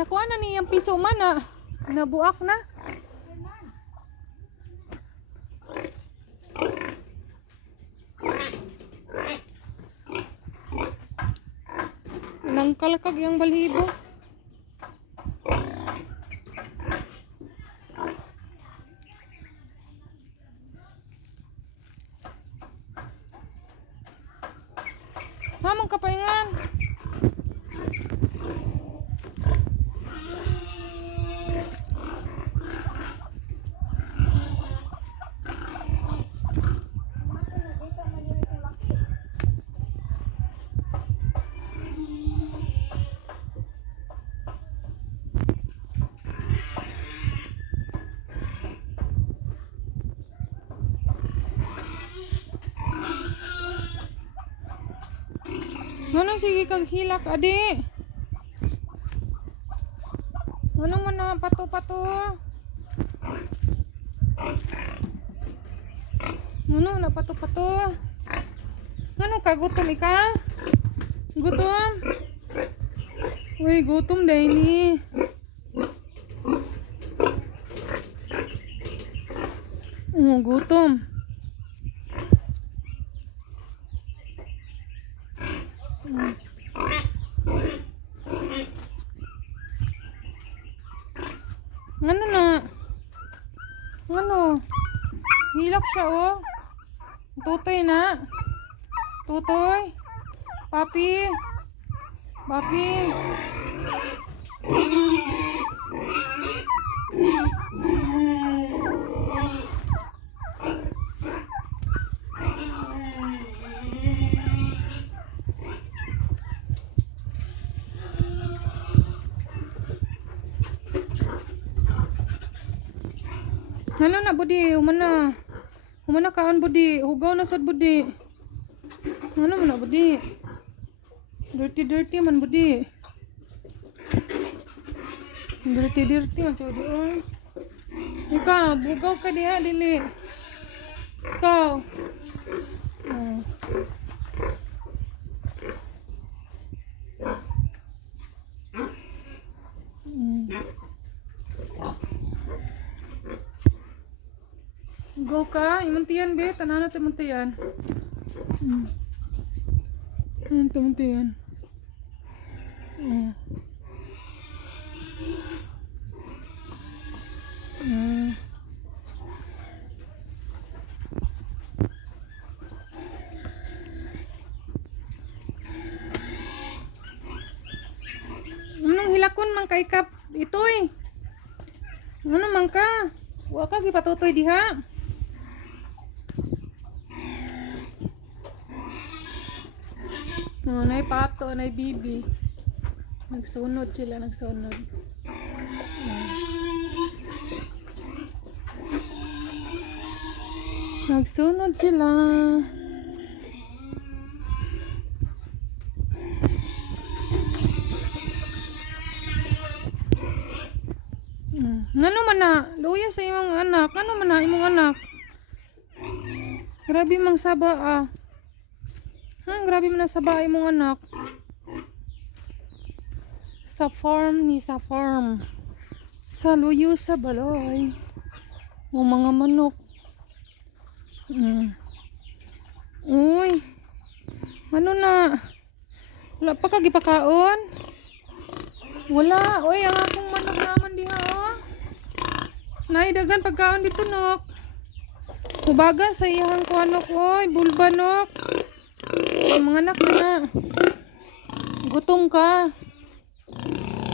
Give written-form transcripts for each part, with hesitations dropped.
Nakuha na niyang piso man na. Nabuak na. Nangkalkag yung balhibo. Hamang kapaingan. Ano sige kag hilak adi? Ano man na pato-pato? Ano na pato-pato? Ano ka gutom ika? Gutom? Uy, gutom dahil ni. Gutom. Ano na? Ano? Hilak siya oh. Tutoy na. Tutoy. Papi. Papi. Ano na budi, humana. Humana kaon budi, hugaw na sad budi. Ano man na budi? Dirty man budi. Dirty man sa budi. Oh. Ikaw, hugaw ka diha dili. Ikaw. Oh. Go ka, imuntiyan be, tanan na imuntiyan. Imuntiyan. Anong hilakon man kay kap itoy? Ano man ka? Wa ka gipatutoy diha. Nay pato, nay bibi. Nagsunod sila, nagsunod. Nagsunod sila. Ngano man na? Luya sa imong anak. Ano man na imong anak? Grabe mang saba ah. Grabe man na saba imong anak. Sa farm ni sa farm. Sa luyo sa baloy. Ng mga manok. Uy. Ano na? Wala pa ka gipakaon? Wala. Uy, ang akong manok naman diha oh. Naidagan pagkaon dito nok. Hubaga sa iyang kuanok oy, bulba nok. Ay, mga anak na. Gutom ka.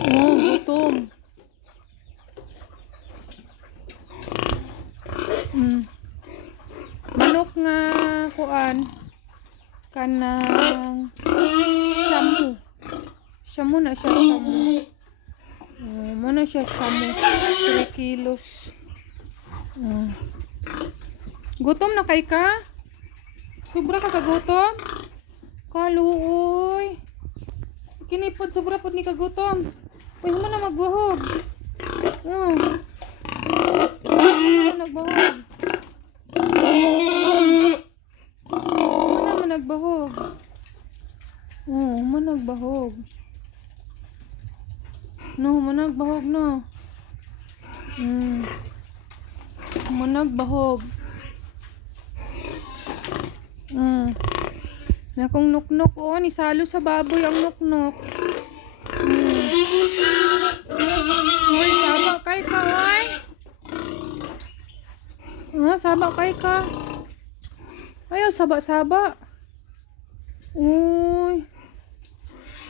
Oh, gutom. Manok nga kuan kanang shamu. Shamu na siya, shamu. Muna siya shamu. 3 kilos. Gutom na kay ka? Sobra ka kagutom? Kaluoy. Kinipod, sobra pod ni kagutom. Uy, mo na magbuhog. Nagbahog. Mo na nagbahog. Mo nagbahog. No, manag bahog no. Manag bahog. Na kung nuknok oh, ni salo sa baboy ang nuknok. Uy, saba kay ka, oy. Saba kay ka. Ayaw, saba-saba. Uy.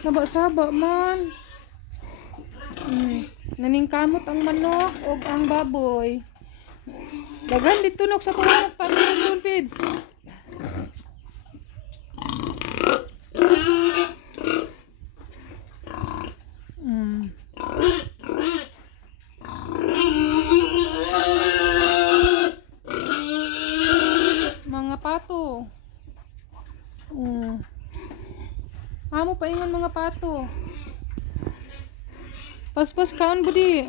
Saba-saba man. Naningkamot ang manok o ang baboy. Dagan dito nok sa panganok pagkaon pids. Mga pato. Amo paingon mga pato. Pas-pas kaon budi.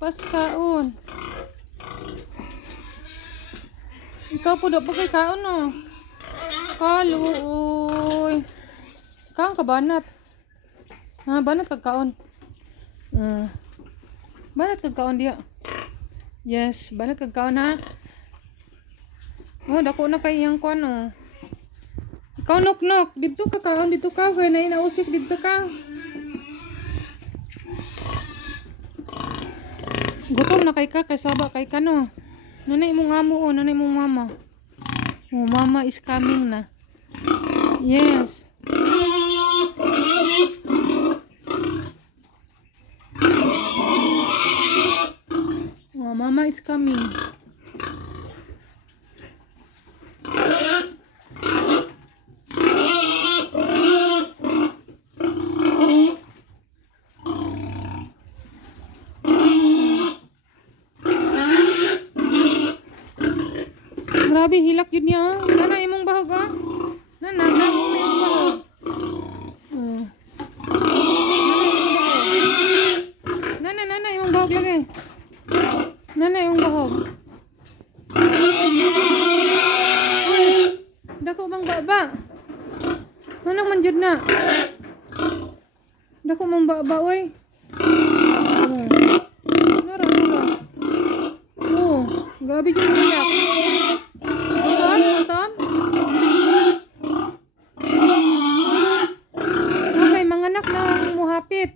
Pas kaon. Ikaw po daw pagkay kaon no. Kaluoy. Kaon ka banat. Banat kag kaon. Banat kag kaon dia. Yes, banat kag kaon ha. Dako na kay iyang kuan oh. Ikaw nok-nok, dito ka kaon, dito ka, kaya na inausik dito ka. Gutom na kay ka, kay saba kay ka no. Nanay mong amo oh, nanay mong mama. Oh, mama is coming na. Yes. Oh, mama is coming. Grabe, hilak yun niya. Nana, imong bahog ah. Nana, imong bahog. Nana, imong bahog lagi. Nana, imong bahog. Dako bang baba? Nanang manjud na. Dako mang baba, oy. Nara. Grabe yun hilak. Okay, manganak na muhapit.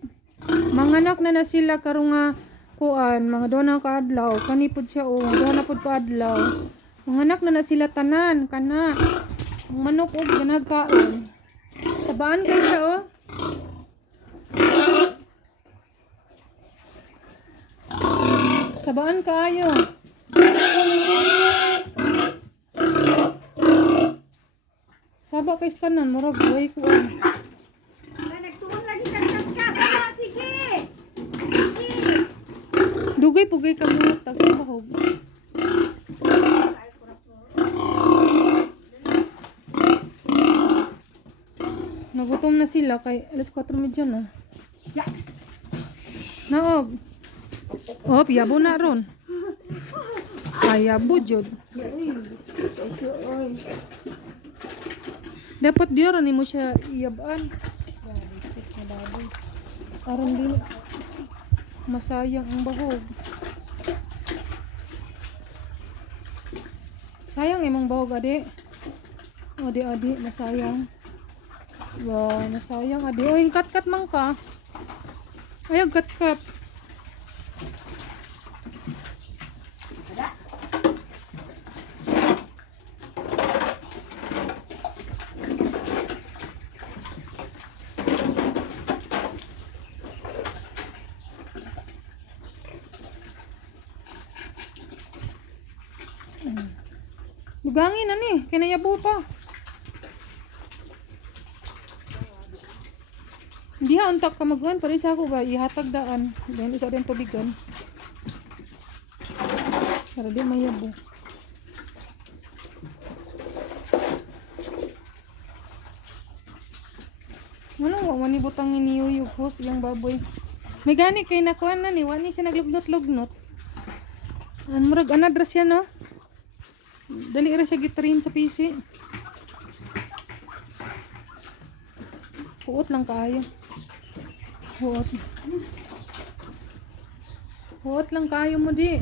Manganak na sila karong nga kuan, mga doon na kaadlaw. Kanipod siya o, doon na pod kaadlaw. Manganak na sila tanan, kana. Ang manok o, ganagkaon. Sabaan kayo siya o. Sabaan kaayo. Saba kay tanan murag way ko. Nagtuon lagi ka. Sige. Dugay-pugay ka mo tag sa bahog. Nagutom na sila kay alas 4:30 na. Naog. Yabo na ron. Yabo jud. Dapat dia ron mo siya iyabaan. Aron din masayang ang bahog. Sayang imong bahog ade. Ade masayang. Wow, masayang ade. Yung kat-kat man ka. Ayaw kat-kat. Dugangin na ni, kinayabo pa. Hindi ha, untak ka magwan, pares ako ba, ihatag daan. Dahil isa din tubigan. Para di mayabo. Ano, wani butang iniyuyog ho siyang baboy. May gani kay nakuan na ni, wani siya naglugnot-lugnot. Murag anadras siya no? Dali ra siya gitrin sa PC. Huot lang kayo. Huot. Huot lang kayo mo di.